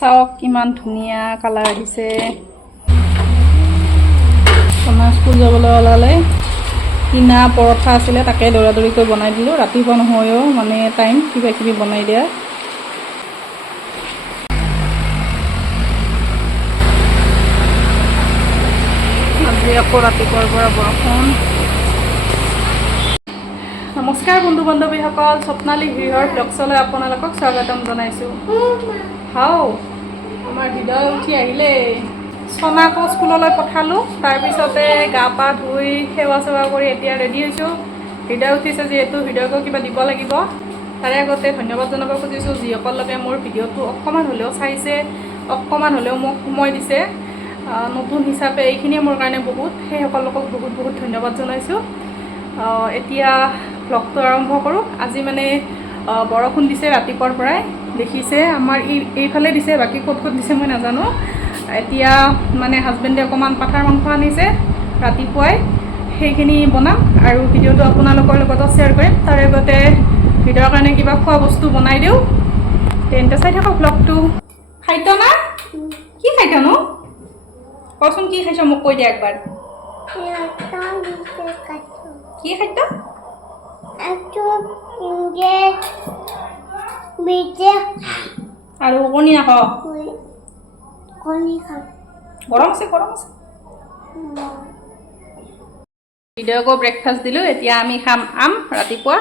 চাওক কিমান ধুনীয়া কালাৰ আহিছে। আমাৰ স্কুল যাবলৈ ওলালে কিনা পৰঠা আছিলে তাকে দৌৰাদৌৰিকৈ বনাই দিলোঁ। ৰাতিপুৱা নহয়ও মানে টাইম কিবা কিবি বনাই দিয়া। আজি আকৌ ৰাতিপুৱাৰ পৰা বৰষুণ। নমস্কাৰ বন্ধু বান্ধৱীসকল, স্বপ্নালী গৃহৰ ব্লগছলৈ আপোনালোকক স্বাগতম জনাইছোঁ। হাও আমাৰ হৃদয় উঠি আহিলে। চনাকো স্কুললৈ পঠালোঁ, তাৰপিছতে গা পা ধুই সেৱা চেৱা কৰি এতিয়া ৰেডি হৈছোঁ। হৃদয় উঠিছে যিহেতু হৃদয়কো কিবা দিব লাগিব। তাৰে আগতে ধন্যবাদ জনাব খুজিছোঁ যিসকলকে মোৰ ভিডিঅ'টো অকণমান হ'লেও চাইছে, অকণমান হ'লেও মোক সময় দিছে। নতুন হিচাপে এইখিনিয়ে মোৰ কাৰণে বহুত, সেই সকলোকক বহুত বহুত ধন্যবাদ জনাইছোঁ। এতিয়া ব্লগটো আৰম্ভ কৰোঁ। আজি মানে বৰষুণ দিছে ৰাতিপুৱাৰ পৰাই, দেখিছে আমাৰ এইফালে দিছে, বাকী ক'ত ক'ত দিছে মই নাজানো। এতিয়া মানে হাজবেণ্ডে অকণমান পাঠাৰ মাংস আনিছে ৰাতিপুৱাই, সেইখিনি বনাম আৰু ভিডিঅ'টো আপোনালোকৰ লগতো শ্বেয়াৰ কৰিম। তাৰে আগতে ভিডিঅ'ৰ কাৰণে কিবা খোৱা বস্তু বনাই দিওঁ, তেন্তে চাই থাকক ব্লগটো। খাইছ না? কি খাইছ নো? কচোন কি খাইছ মোক কৈ দিয়া একবাৰ। কি খাইছ? আৰু কণী নাখাওঁ? গৰম আছে গৰম আছে। ভিডিঅ'কো ব্ৰেকফাষ্ট দিলোঁ। এতিয়া আমি খাম আম ৰাতিপুৱা।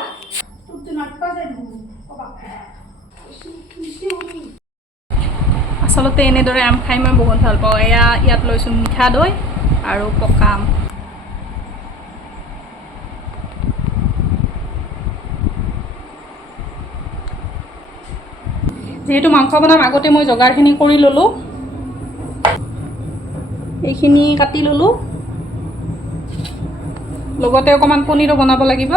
আচলতে এনেদৰে আম খাই মই বহুত ভাল পাওঁ। ইয়াত লৈছোঁ মিঠা দৈ আৰু পকা আম। যিহেতু মাংস বনাম আগতে মই যোগাৰখিনি কৰি ল'লোঁ। এইখিনি কাটি ল'লোঁ, লগতে অকণমান পনীৰো বনাব লাগিব।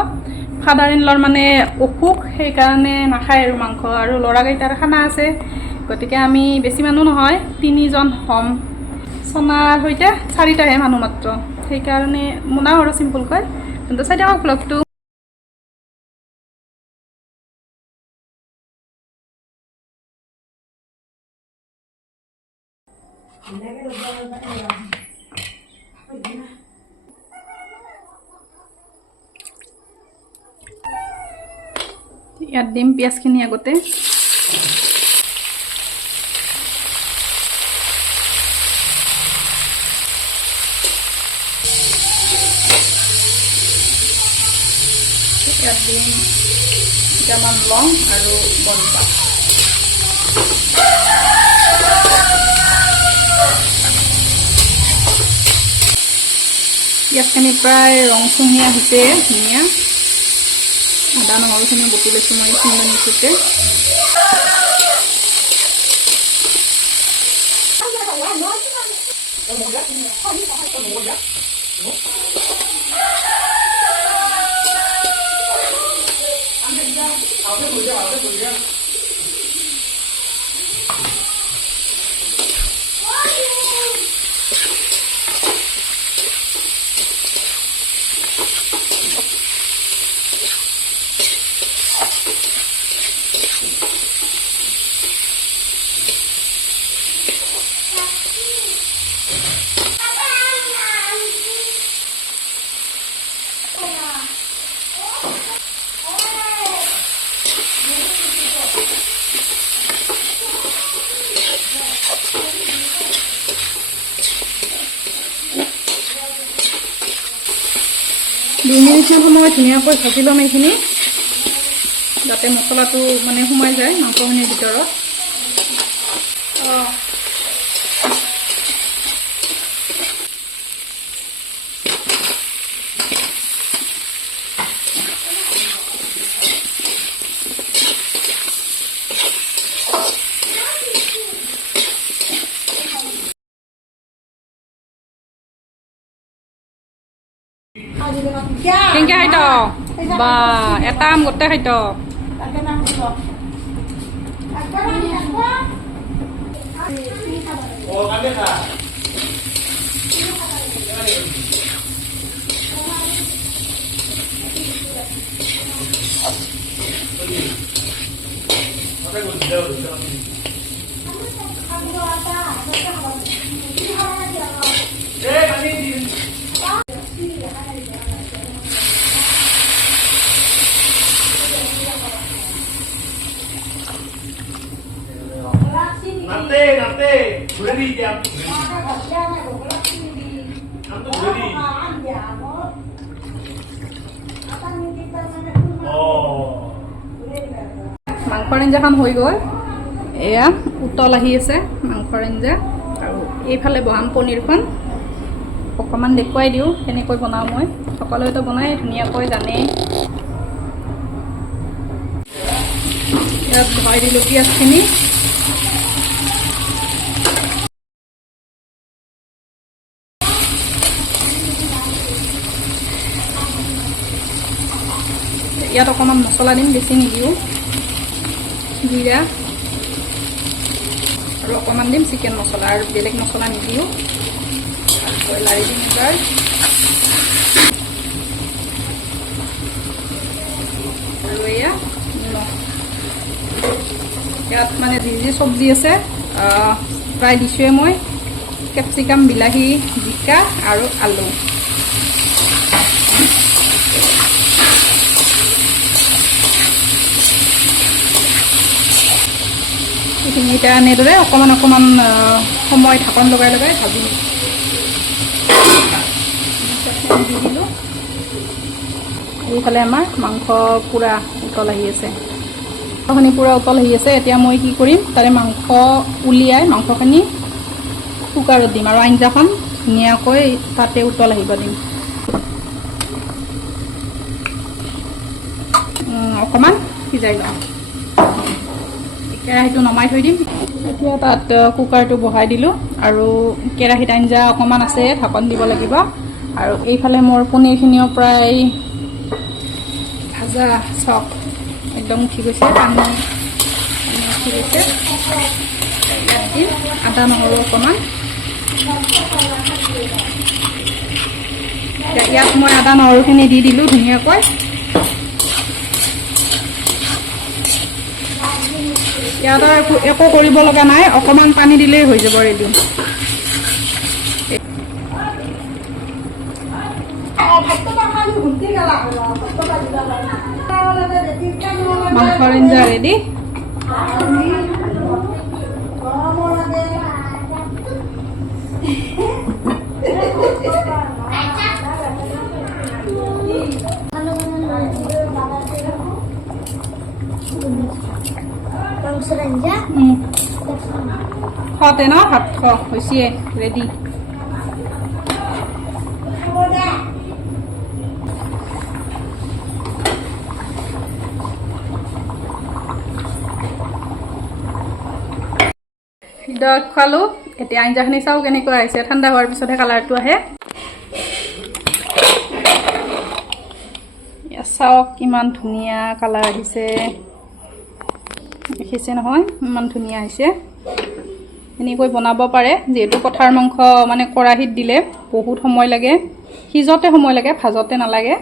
ফাদাৰ ইন লৰ মানে অসুখ, সেইকাৰণে নাখায় আৰু মাংস, আৰু ল'ৰাকেইটাৰ খানা আছে। গতিকে আমি বেছি মানুহ নহয়, 3জন হ'ম। চনাৰ সৈতে 4টাহে মানুহ মাত্ৰ, সেইকাৰণে বনাওঁ আৰু চিম্পুলকৈ। কিন্তু চাই থাকক ব্লগটো। ইয়াত দিম পিঁয়াজখিনি আগতে। ইয়াত দিম দুটামান লং আৰু বনপাত। পিঁয়াজখিনি প্ৰায় ৰং চঙীয়া হৈছে, ধুনীয়া। আদা নহৰুখিনি বটি লৈছোঁ মই খুন্দি মিক্সিতে। দুই মিনিটমান সময় ধুনীয়াকৈ ভাজি ল'ম এইখিনি, যাতে মছলাটো মানে সোমাই যায় মাংসখিনিৰ ভিতৰত। কেনেকৈ খাইত? বা এটা আম গোটেই খাইত। Nanti, boleh di jam. মাংসৰ আঞ্জাখন হৈ গ'ল এয়া উতল আহি আছে মাংসৰ আঞ্জা আৰু এইফালে বহাম পনীৰখন অকণমান দেখুৱাই দিওঁ কেনেকৈ বনাওঁ মই সকলোৱেতো বনাই ধুনীয়াকৈ জানে ইয়াত ভৰাই দিলোঁ পিঁয়াজখিনি ইয়াত অকণমান মছলা দিম বেছি নিদিওঁ জিৰা আৰু অকণমান দিম চিকেন মছলা আৰু বেলেগ মছলা নিদিওঁ লাৰি দিম এবাৰ আৰু এয়া নিমখ ইয়াত মানে যি যি চব্জি আছে প্ৰায় দিছোঁৱে মই কেপচিকাম বিলাহী জিকা আৰু আলু এইখিনি এতিয়া এনেদৰে অকণমান অকণমান সময় ঢাকন লগাই লগাই ভাজি দি দিলোঁ এইফালে আমাৰ মাংস পূৰা উতল আহি আছে মাংসখিনি পূৰা উতল আহি আছে এতিয়া মই কি কৰিম তাৰে মাংস উলিয়াই মাংসখিনি কুকাৰত দিম আৰু আঞ্জাখন ধুনীয়াকৈ তাতে উতল আহিব দিম অকণমান সিজাই লওঁ কেৰাহীটো নমাই থৈ দিম এতিয়া তাত কুকাৰটো বহাই দিলোঁ আৰু কেৰাহীত আঞ্জা অকণমান আছে ঢাকন দিব লাগিব আৰু এইফালে মোৰ পনীৰখিনিও প্ৰায় ভাজা চক একদম উঠি গৈছে পানী উঠি গৈছে ইয়াত দিম আদা নহৰু অকণমান ইয়াত মই আদা নহৰুখিনি দি দিলোঁ ধুনীয়াকৈ ইয়াত একো কৰিব লগা নাই অকণমান পানী দিলেই হৈ যাব ৰেডি মাংসৰ আঞ্জা ৰেডি খোৱাতে ন ভাত খোৱা হৈছে ৰেডি খোৱালোঁ এতিয়া আঞ্জাখিনি চাওঁ কেনেকৈ আহিছে ঠাণ্ডা হোৱাৰ পিছতহে কালাৰটো আহে চাওক কিমান ধুনীয়া কালাৰ আহিছে দেখিছে নহয় ইমান ধুনীয়া হৈছে এনেকৈ বনাব পাৰে যিহেতু পঠাৰ মাংস মানে কেৰাহীত দিলে বহুত সময় লাগে সিজতে সময় লাগে ভাজতে নালাগে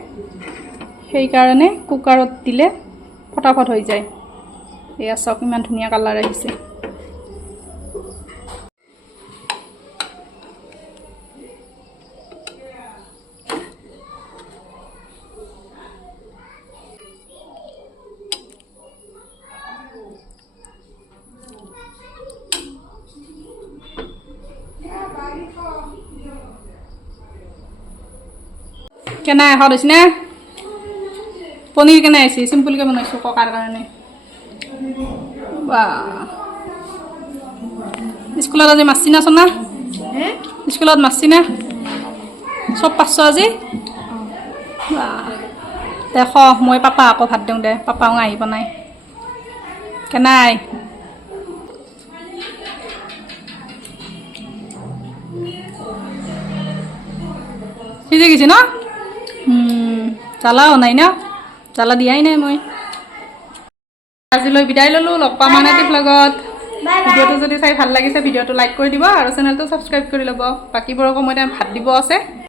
সেইকাৰণে কুকাৰত দিলে ফটাফট হৈ যায় এয়া চাওক ইমান ধুনীয়া কালাৰ আহিছে কেনে হত হৈছে না পনীৰ কেনে আহিছে চিম্পলকৈ বনাইছোঁ ককাৰ কাৰণে বা স্কুলত আজি মাছছি না চনা স্কুলত মাছছি না চব পাচ্ছ আজি বা দেখ মই পাপা আকৌ ভাত দিওঁ দে পাপাও আহি বনাই কেনাই সিজি গৈছে ন জ্বালাও নাই ন জ্বালা দিয়াই নাই মই আজিলৈ বিদায় ল'লোঁ লগ পাম আনটি ব্লগত ভিডিঅ'টো যদি চাই ভাল লাগিছে ভিডিঅ'টো লাইক কৰি দিব আৰু চেনেলটো ছাবস্ক্ৰাইব কৰি ল'ব বাকীবোৰকো মই ভাত দিব আছে